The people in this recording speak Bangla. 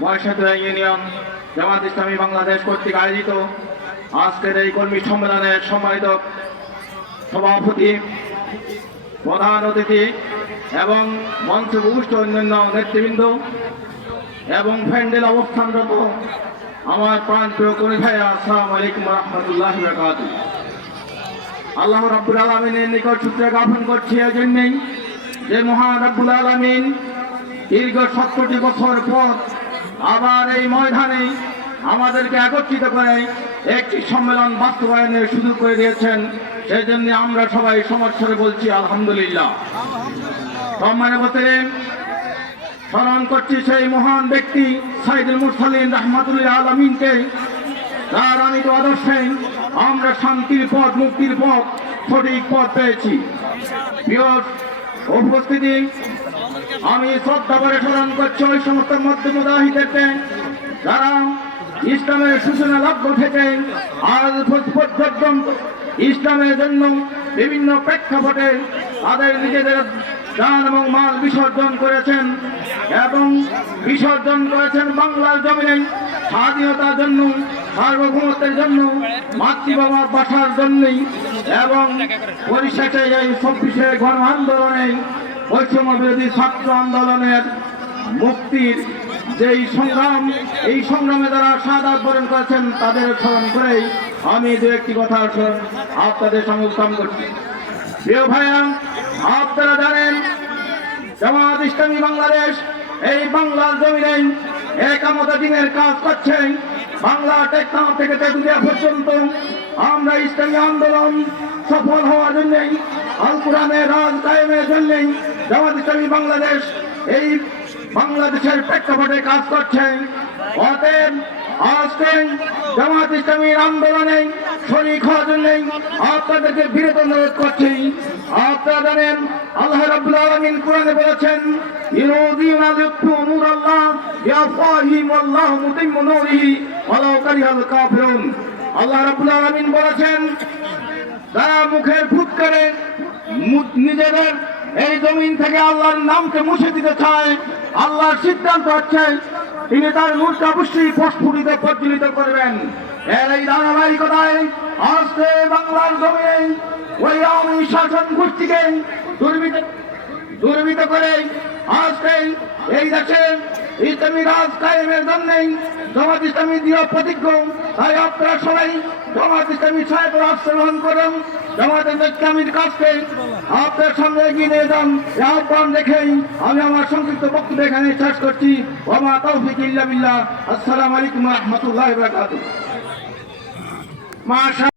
মহেশাদুরা ইউনিয়ন জামাত ইসলামী বাংলাদেশ কর্তৃক আয়োজিত আজকের এই কর্মী সম্মেলনের সম্মানিত সভাপতি, প্রধান অতিথি এবং মঞ্চ উপস্থিত অন্যান্য নেতৃবৃন্দ এবং প্যান্ডেল অবস্থানরত আমার প্রাণ প্রিয় কর্মী ভাইয়া আসসালামু আলাইকুম রহমতুল্লাহ আল্লাহ রাব্বুল আলমিনের নিকট সূত্রে জ্ঞাপন করছি এই জন্যেই যে মহান রাব্বুল আলমিন দীর্ঘ সত্তরটি বছর পর আবার এই ময়দানে আমাদেরকে একত্রিত করে একটি সম্মেলন বাস্তবায়নের সুযোগ করে দিয়েছেন। সেই জন্য আমরা সবাই সমর্থনে বলছি, আলহামদুলিল্লাহ। সম্মানের বছরে স্মরণ করছি সেই মহান ব্যক্তি সাইদুল মুরসালিন রহমাতুল্লাহ আলমিনকে। তার অনেক আদর্শে আমরা শান্তির পথ, মুক্তির পথ, সঠিক পথ পেয়েছি। প্রিয় উপস্থিতি আমি শ্রদ্ধা করে স্মরণ করছি ওই সমস্ত মধ্য মুদাহিদেরকে যারা ইসলামের সূচনা লক্ষ্য থেকে আজ পর্যন্ত ইসলামের জন্য বিভিন্ন প্রেক্ষাপটে তাদের নিজেদের দান এবং মাল বিসর্জন করেছেন এবং বিসর্জন করেছেন বাংলার জমিনে স্বাধীনতার জন্য, সার্বভৌমত্বের জন্য মাতৃবাবার বাসার জন্যই এবং পরিশেষে এই সব চব্বিশে গণ আন্দোলনে বৈষম্য ছাত্র আন্দোলনের মুক্তির যেই সংগ্রাম, এই সংগ্রামে যারা সাদা বরণ করেছেন, তাদের স্মরণ করেই আমি দু একটি কথা আপনাদের উত্তম করছি। প্রিয় ভাইয়া আপনারা জানেন, জামাত ইসলামী বাংলাদেশ এই বাংলার জমিনে একামতা দিনের কাজ করছে। বাংলা টেকনাফ থেকে তেতুলিয়া পর্যন্ত আমরা ইসলামী আন্দোলন সফল হওয়ার জন্যই আল রাজ কায়েমের জন্যই ইসলামী বাংলাদেশ এই বাংলাদেশের প্রেক্ষাপটে কাজ করছে। অতএব আজকে জামাত ইসলামীর আন্দোলনে শরিক হওয়ার জন্যই আপনাদেরকে বিরত অনুরোধ করছি। আপনারা জানেন, আল্লাহ রাব্বুল আলামিন কোরআনে বলেছেন ইউদিউনা লিউতফু নূরাল্লাহ বিআফওয়াহিহিম ওয়াল্লাহু মুতিম্মু নূরিহি ওয়ালাউ আল্লাহ রাব্বুল আলামিন বলেছেন যারা মুখের ফুট করে মু- নিজেদের এই জমিন থেকে আল্লাহর নামকে মুছে দিতে চায়, আল্লাহর সিদ্ধান্ত হচ্ছে তিনি তার নূরকে অবশ্যই প্রস্ফুটিত, প্রজ্বলিত করবেন। এর এই ধারাবাহিকতায় আজকে বাংলার জমিনে। ওই আওয়ামী শাসন গোষ্ঠীকে দুর্বৃত্ত দুর্বৃত করে আজকে এই দেশে। ইসলামী রাজ কায়েমের জন্যই জামাত ইসলামী দৃঢ় প্রতিজ্ঞ। তাই আপনারা সবাই জামাত ইসলামী সাহেব রাষ্ট্র গ্রহণ করুন। জামাত ইসলামীর কাজকে আপনার সামনে এগিয়ে নিয়ে যান। আহ্বান রেখেই আমি আমার সংক্ষিপ্ত বক্তব্য এখানে শেষ করছি। ওমা তৌফিক ইল্লা বিল্লাহ। আলাইকুম রহমতুল্লাহ বারাকাতুহু।